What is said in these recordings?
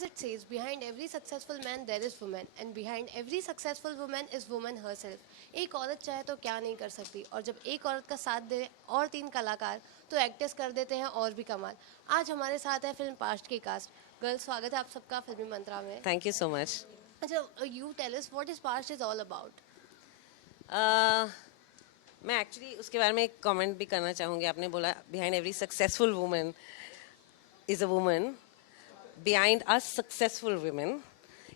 As it says, behind every successful man there is woman, and behind every successful woman is woman herself. एक औरत चाहे तो क्या नहीं कर सकती, और जब एक औरत का साथ दे और तीन कलाकार तो एक्टर्स कर देते हैं और भी कमाल. आज हमारे साथ है फिल्म पास्ट की कास्ट. गर्ल्स, स्वागत है आप सबका फिल्मी मंत्रा में. Thank you so much. अच्छा, you tell us what is past is all about. मैं एक्चुअली उसके बारे में एक कमेंट भी करना चाहूँगी. आपने बोला behind every successful woman is a woman. Behind us successful women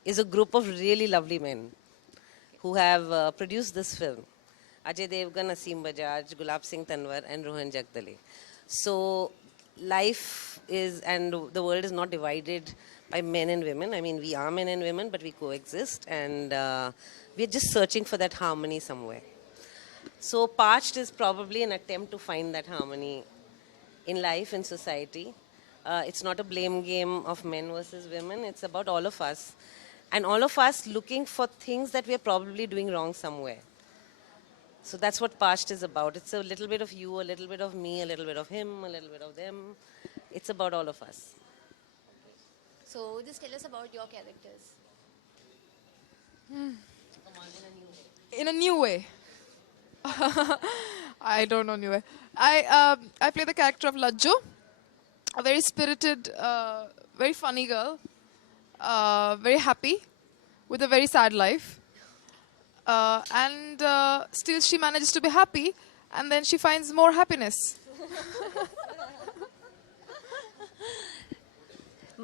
is a group of really lovely men who have produced this film. Ajay Devgan, Aseem Bajaj, Gulab Singh Tanwar and Rohan Jagdale. So life is, and the world is not divided by men and women. I mean, we are men and women, but we coexist, and we are just searching for that harmony somewhere. So Parched is probably an attempt to find that harmony in life, in society. It's not a blame game of men versus women. It's about all of us. And all of us looking for things that we are probably doing wrong somewhere. So that's what Parched is about. It's a little bit of you, a little bit of me, a little bit of him, a little bit of them. It's about all of us. So just tell us about your characters. In a new way. I don't know new way. I play the character of Lajjo, a very spirited, very funny girl, very happy, with a very sad life. And still she manages to be happy, and then she finds more happiness.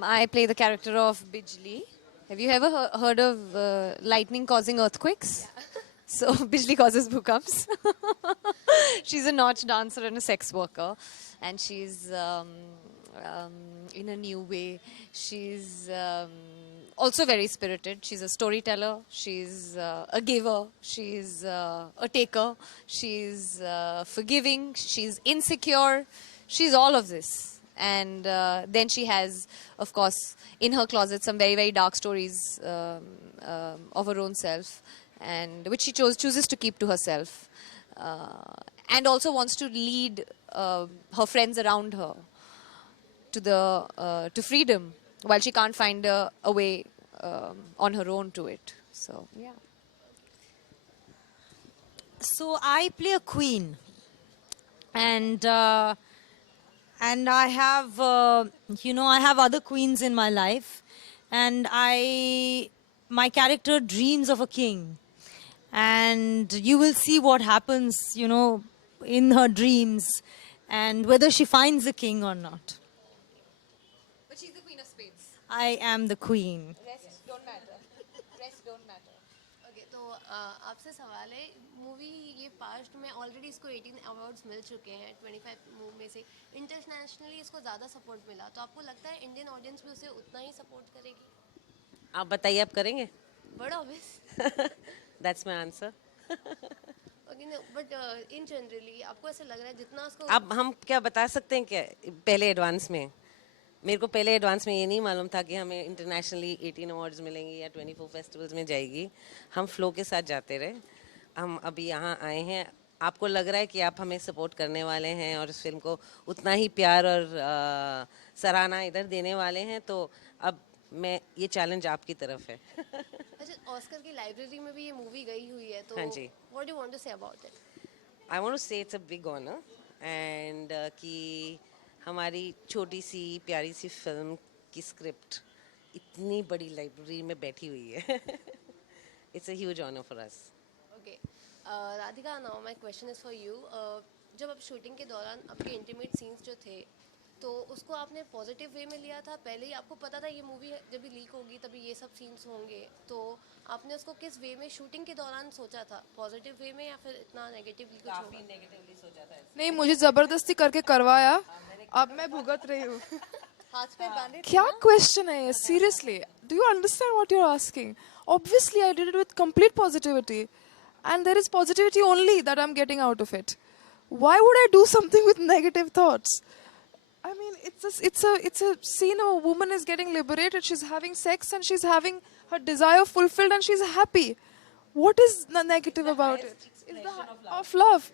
I play the character of Bijli. Have you ever heard of lightning causing earthquakes? So Bijli causes bhookamps. She's a nautch dancer and a sex worker, and she's in a new way. She's also very spirited. She's a storyteller. She's a giver. She's a taker. She's forgiving. She's insecure. She's all of this. And then she has, of course, in her closet some very, very dark stories of her own self, and which she chooses to keep to herself, and also wants to lead her friends around her to freedom, while she can't find a way on her own to it. So yeah. So I play a queen, and I have I have other queens in my life, and my character dreams of a king, and you will see what happens in her dreams, and whether she finds the king or not. But she's the queen of spades. I am the queen. Rest don't matter. Rest don't matter. Okay, तो आपसे सवाल है, movie ये past में already इसको 18 awards मिल चुके हैं 25 move में से. इंटरनेशनली इसको ज़्यादा सपोर्ट मिला, तो आपको लगता है इंडियन ऑडियंस भी उसे उतना ही सपोर्ट करेगी? आप बताइए, आप करेंगे? बड़ा obvious. That's my answer. Okay, but in generally आपको ऐसा लग रहा है जितना उसको. अब हम क्या बता सकते हैं क्या पहले एडवांस में? मेरे को पहले एडवांस में ये नहीं मालूम था कि हमें इंटरनेशनली 18 अवार्ड्स मिलेंगे या 24 फेस्टिवल्स में जाएगी. हम फ्लो के साथ जाते रहे. हम अभी यहाँ आए हैं. आपको लग रहा है कि आप हमें सपोर्ट करने वाले हैं और इस फिल्म को उतना ही प्यार और सराहना इधर देने वाले हैं, तो अब ये चैलेंज आपकी तरफ है. अच्छा, ऑस्कर की लाइब्रेरी में भी ये मूवी गई हुई है, तो हाँ जी. What do you want to say about it? I want to say it's a big honour, and कि हमारी छोटी सी प्यारी सी फिल्म की स्क्रिप्ट इतनी बड़ी लाइब्रेरी में बैठी हुई है. It's a huge honour for us. Okay, Radhika, now my question is for you. जब आप शूटिंग के दौरान आपके इंटीमेट सीन्स जो थे, तो उसको आपने पॉजिटिव वे में लिया था? पहले ही आपको पता था ये मूवी जब भी लीक होगी तभी ये सब सीन्स होंगे, तो आपने उसको किस वे में शूटिंग के दौरान सोचा था? पॉजिटिव वे में या फिर इतना नेगेटिवली कुछ होगा? काफी नेगेटिवली सोचा था. नहीं, मुझे जबरदस्ती करके करवाया, अब मैं भुगत रही हूँ. हाथ पे बांधे. क्या क्वेश्चन है ये? Seriously, do you understand what you are asking? Obviously I did it with complete positivity, and there is positivity only that I'm getting out of it. Why would I do something with negative thoughts? I mean, it's a scene of a woman is getting liberated, she's having sex and she's having her desire fulfilled and she's happy. What is the negative about it? It's the of love.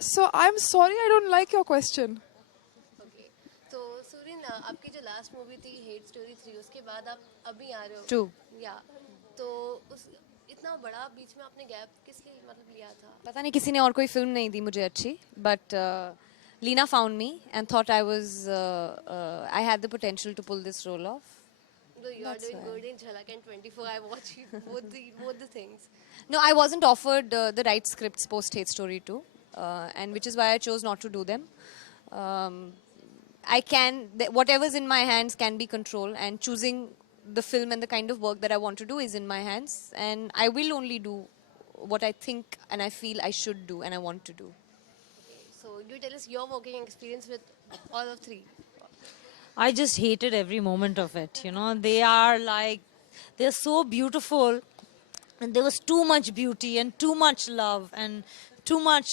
So I'm sorry, I don't like your question. Okay, तो सुरीन, आपकी जो last movie थी hate story 3, उसके बाद आप अभी आ रहे हो True. या तो उस इतना बड़ा बीच में आपने गैप किस लिए मतलब लिया था? पता नहीं किसी ने और कोई फिल्म नहीं दी मुझे अच्छी, but Lena found me and thought I had the potential to pull this role off. Though you are doing good in Jhalak and 24, I watch you, both the things. No, I wasn't offered the right scripts post Hate Story 2, and which is why I chose not to do them. Whatever's in my hands can be controlled, and choosing the film and the kind of work that I want to do is in my hands, and I will only do what I think and I feel I should do and I want to do. So you tell us your working experience with all of three. I just hated every moment of it. You know, they're so beautiful. And there was too much beauty and too much love and too much,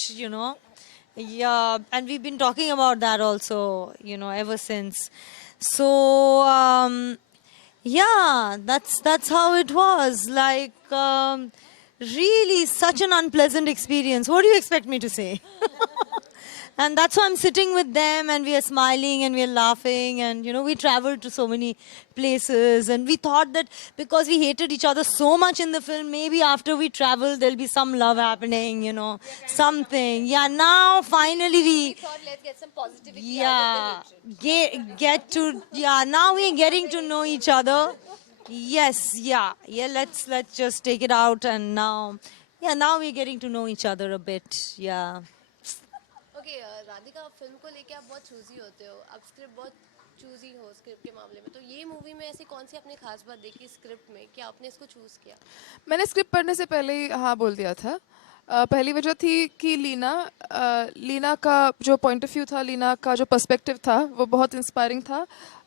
Yeah, and we've been talking about that also, ever since. So, yeah, that's how it was. Like, really such an unpleasant experience. What do you expect me to say? And that's why I'm sitting with them and we are smiling and we are laughing and, we traveled to so many places and we thought that because we hated each other so much in the film, maybe after we travel, there'll be some love happening, something. Yeah, now finally we thought let's get some positivity yeah, now we're getting to know each other. Yes, yeah, let's just take it out and now we're getting to know each other a bit, yeah. Okay Radhika, आप film को लेके आप बहुत choosy होते हो, आप script बहुत choosy हो स्क्रिप्ट के मामले में, तो ये मूवी में ऐसी कौन सी आपने खास बात देखी स्क्रिप्ट में कि आपने इसको चूज किया? मैंने स्क्रिप्ट पढ़ने से पहले ही हाँ बोल दिया था। पहली वजह थी कि लीना का जो पॉइंट ऑफ व्यू था, लीना का जो पर्सपेक्टिव था वो बहुत इंस्पायरिंग था,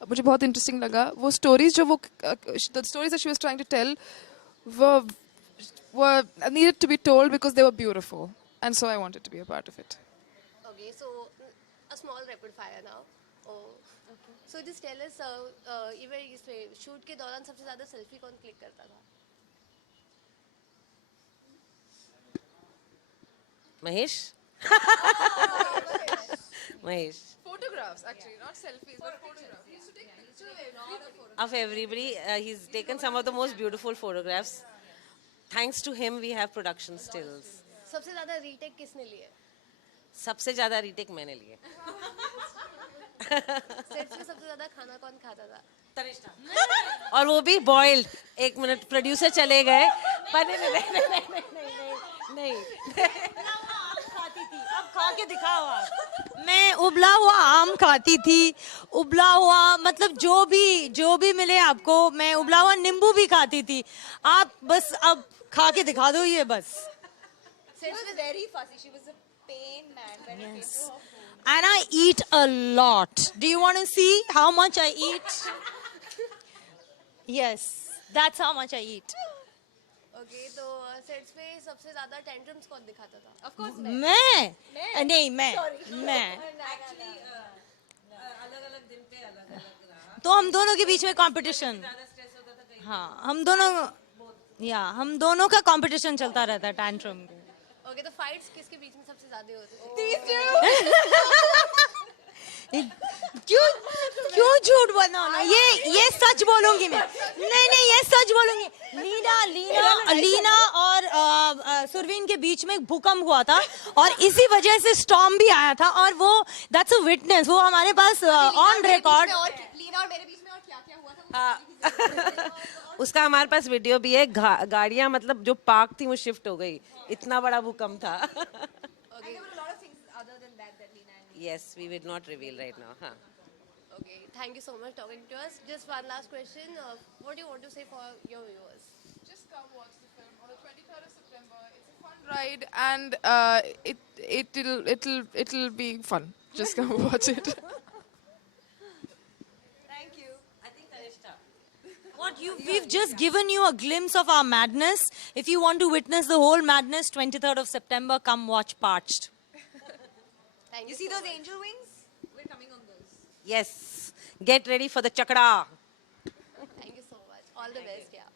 मुझे बहुत इंटरेस्टिंग लगा। वो स्टोरीज जो the stories that she was trying to tell were needed to be told because they were beautiful, and so I wanted to be a part of it. Okay, so a small rapid fire now. Okay. So just tell us, इसमें shoot के दौरान सबसे ज़्यादा selfie कौन click करता था? Mahesh? Mahesh. Photographs, actually, not selfies, but photographs. He used to take pictures Of everybody, he's taken some of the most beautiful photographs. Thanks to him, we have production stills. सबसे ज़्यादा retake किसने लिए? सबसे ज़्यादा retake मैंने लिए. Sets में सबसे ज़्यादा खाना कौन खाता था? तनिष्ठा. और वो भी बॉइल्ड. एक मिनट, प्रोड्यूसर चले गए. पर नहीं. खाती थी, अब खा के दिखाओ आप। मैं उबला हुआ आम खाती थी, उबला हुआ मतलब जो भी मिले आपको, मैं उबला हुआ नींबू भी खाती थी। आप बस अब खा के दिखा दो ये बस। She was very fussy. She was a pain man when it came to her food. And I eat a lot. Do you want to see how much I eat? Yes, that's how much I eat. Okay, तो sets पे सबसे ज़्यादा tantrums कौन दिखाता था? Of course मैं तो हम दोनों के बीच में कंपटीशन। हाँ, हम दोनों का कंपटीशन चलता रहता है टैंट्रम के। Okay, तो फाइट्स किसके बीच में सबसे ज़्यादा होती थी? क्यों झूठ बोलना? ये सच बोलूंगी मैं। नहीं, ये सच बोलूंगी। लीना और सुरवीन के बीच में भूकंप हुआ था और इसी वजह से स्टॉर्म भी आया था और वो दैट्स अ विटनेस, वो हमारे पास ऑन रिकॉर्ड। लीना और मेरे बीच में और क्या हुआ था? उसका हमारे पास वीडियो भी है. गाड़ियाँ मतलब जो पार्क थी वो शिफ्ट हो गई. इतना बड़ा भूकंप था. Yes, we will not reveal right now. Huh? Okay, thank you so much talking to us. Just one last question. What do you want to say for your viewers? Just come watch the film on the 23rd of September. It's a fun ride, and it'll be fun. Just come watch it. We've just given you a glimpse of our madness. If you want to witness the whole madness, 23rd of September, come watch Parched. Thank You see those angel wings? We're coming on those. Yes. Get ready for the chakra. Thank you so much. All the best. Yeah.